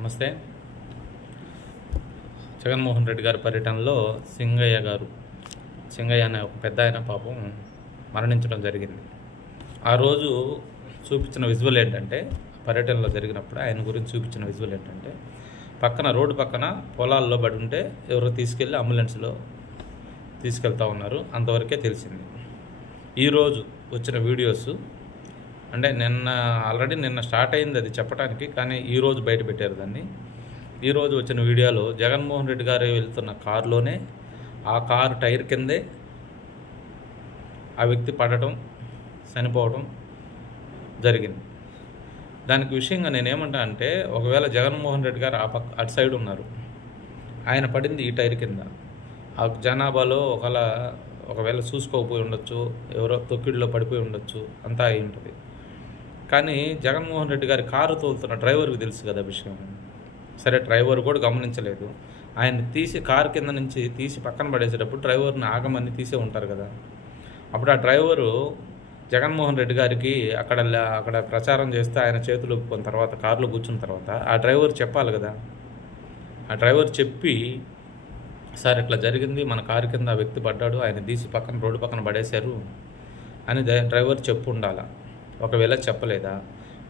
నమస్తే. జగన్మోహన్ రెడ్డి గారి పర్యటనలో సింగయ్య అనే ఒక పెద్ద ఆయన పాపం మరణించడం జరిగింది. ఆ రోజు చూపించిన విజువల్ ఏంటంటే, పర్యటనలో జరిగినప్పుడు ఆయన గురించి చూపించిన విజువల్ ఏంటంటే, రోడ్డు పక్కన పొలాల్లో పడి ఉంటే ఎవరో తీసుకెళ్ళి అంబులెన్స్లో తీసుకెళ్తా ఉన్నారు. అంతవరకే తెలిసింది. ఈరోజు వచ్చిన వీడియోస్ అంటే నిన్న స్టార్ట్ అయింది అది చెప్పడానికి, కానీ ఈరోజు బయట పెట్టారు దాన్ని. ఈరోజు వచ్చిన వీడియోలో జగన్మోహన్ రెడ్డి గారు వెళ్తున్న కారులోనే ఆ కారు టైర్ కిందే ఆ వ్యక్తి పడటం, చనిపోవడం జరిగింది. దానికి విషయంగా నేనేమంటా అంటే, ఒకవేళ జగన్మోహన్ రెడ్డి గారు అటు సైడ్ ఉన్నారు, ఆయన పడింది ఈ టైర్ కింద, ఆ జనాభాలో ఒకవేళ చూసుకోకపోయి ఉండొచ్చు, ఎవరో తొక్కిడిలో పడిపోయి ఉండొచ్చు, అంతా అయి ఉంటుంది. కానీ జగన్మోహన్ రెడ్డి గారి కారు తోలుతున్న డ్రైవర్కి తెలుసు కదా విషయం. సరే, డ్రైవర్ కూడా గమనించలేదు. ఆయన కారు కింద నుంచి తీసి పక్కన పడేసేటప్పుడు డ్రైవర్ని ఆగమని తీసే ఉంటారు కదా. అప్పుడు ఆ డ్రైవరు జగన్మోహన్ రెడ్డి గారికి అక్కడ ప్రచారం చేస్తే ఆయన చేతులు ఒప్పుకున్న తర్వాత, కారులో కూర్చున్న తర్వాత ఆ డ్రైవర్ చెప్పాలి కదా. ఆ డ్రైవర్ చెప్పి, సార్ ఇట్లా జరిగింది, మన కారు కింద ఆ వ్యక్తి పడ్డాడు, ఆయన తీసి రోడ్డు పక్కన పడేశారు అని డ్రైవర్ చెప్పు ఉండాలా. ఒకవేళ చెప్పలేదా?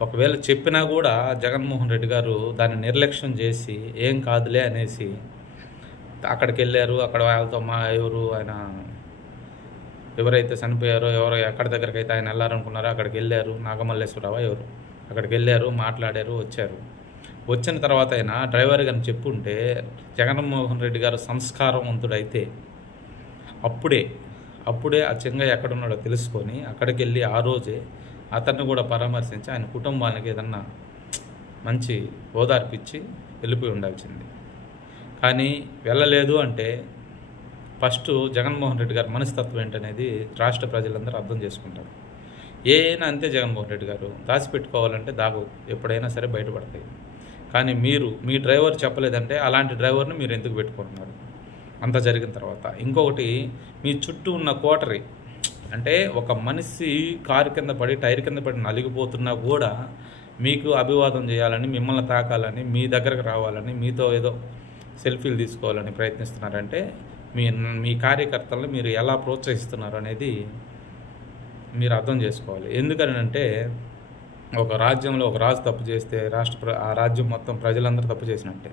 ఒకవేళ చెప్పినా కూడా జగన్మోహన్ రెడ్డి గారు దాన్ని నిర్లక్ష్యం చేసి ఏం కాదులే అనేసి అక్కడికి వెళ్ళారు. అక్కడ వాళ్ళతో ఆయన ఎవరైతే చనిపోయారో, ఎక్కడి దగ్గరికి అయితే ఆయన వెళ్ళారనుకున్నారో అక్కడికి వెళ్ళారు. నాగమల్లేశ్వరరావు ఎవరు అక్కడికి వెళ్ళారు, మాట్లాడారు, వచ్చారు. వచ్చిన తర్వాత అయినా డ్రైవర్ గారిని చెప్పుంటే, జగన్మోహన్ రెడ్డి గారు సంస్కారవంతుడైతే అప్పుడే ఆ సింగయ్య ఎక్కడున్నాడో తెలుసుకొని అక్కడికి వెళ్ళి ఆ రోజే అతన్ని కూడా పరామర్శించి ఆయన కుటుంబానికి ఏదన్నా మంచి ఓదార్పిచ్చి వెళ్ళిపోయి ఉండాల్సింది. కానీ వెళ్ళలేదు అంటే ఫస్ట్ జగన్మోహన్ రెడ్డి గారి మనస్తత్వం ఏంటనేది రాష్ట్ర ప్రజలందరూ అర్థం చేసుకుంటారు. ఏదైనా అంతే, జగన్మోహన్ రెడ్డి గారు దాచిపెట్టుకోవాలంటే ఎప్పుడైనా సరే బయటపడతాయి. కానీ మీ డ్రైవర్ చెప్పలేదంటే అలాంటి డ్రైవర్ని మీరు ఎందుకు పెట్టుకుంటున్నారు? అంత జరిగిన తర్వాత ఇంకొకటి, మీ చుట్టూ ఉన్న కోటరీ అంటే ఒక మనిషి కారు కింద పడి టైర్ కింద పడి నలిగిపోతున్నా కూడా మీకు అభివాదం చేయాలని, మిమ్మల్ని తాకాలని, మీ దగ్గరకు రావాలని, మీతో ఏదో సెల్ఫీలు తీసుకోవాలని ప్రయత్నిస్తున్నారంటే మీ కార్యకర్తలను మీరు ఎలా ప్రోత్సహిస్తున్నారు అనేది మీరు అర్థం చేసుకోవాలి. ఎందుకనంటే, ఒక రాజ్యంలో ఒక రాజు తప్పు చేస్తే ఆ రాజ్యం మొత్తం ప్రజలందరూ తప్పు చేసినట్టే.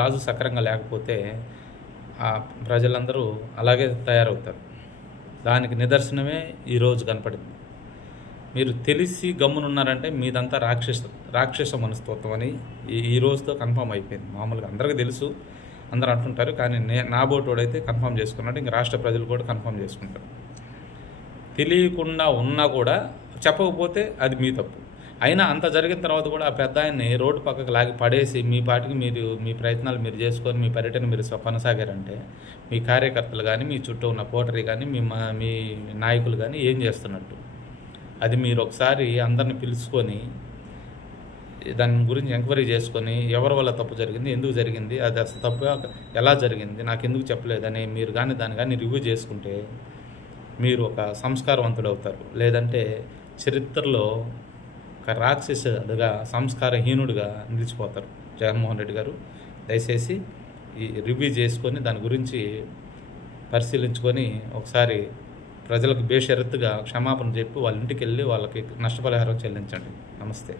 రాజు సక్రంగా లేకపోతే ఆ ప్రజలందరూ అలాగే తయారవుతారు. దానికి నిదర్శనమే ఈరోజు కనపడింది. మీరు తెలిసి గమ్మునున్నారంటే మీదంతా రాక్షస మనస్తత్వం అని ఈ రోజుతో కన్ఫర్మ్ అయిపోయింది. మామూలుగా అందరికీ తెలుసు, అందరూ అంటుంటారు. కానీ నా బోటోడైతే కన్ఫర్మ్ చేసుకున్నాడు, ఇంకా రాష్ట్ర ప్రజలు కూడా కన్ఫర్మ్ చేసుకుంటారు. తెలియకుండా ఉన్నా కూడా చెప్పకపోతే అది మీ తప్పు. అయినా అంత జరిగిన తర్వాత కూడా ఆ పెద్ద ఆయన్ని రోడ్డు పక్కకు లాగి పడేసి మీ పాటికి మీ ప్రయత్నాలు మీరు చేసుకొని మీ పర్యటన మీరు కొనసాగారంటే మీ కార్యకర్తలు కానీ, మీ చుట్టూ ఉన్న కోటరీ కానీ, మీ నాయకులు కానీ ఏం చేస్తున్నట్టు? అది మీరు ఒకసారి అందరిని పిలుచుకొని దాని గురించి ఎంక్వైరీ చేసుకొని, ఎవరి వల్ల తప్పు జరిగింది, ఎందుకు జరిగింది, అది అసలు తప్పు ఎలా జరిగింది, నాకు ఎందుకు చెప్పలేదని మీరు దాన్ని కానీ రివ్యూ చేసుకుంటే మీరు ఒక సంస్కారవంతుడు అవుతారు. లేదంటే చరిత్రలో ఒక రాక్షసుడుగా, సంస్కారహీనుడిగా నిలిచిపోతారు. జగన్మోహన్ రెడ్డి గారు దయచేసి ఈ రివ్యూ చేసుకొని దాని గురించి పరిశీలించుకొని ఒకసారి ప్రజలకు బేషరతుగా క్షమాపణ చెప్పి వాళ్ళ ఇంటికి వెళ్ళి వాళ్ళకి నష్టపరిహారం చెల్లించండి. నమస్తే.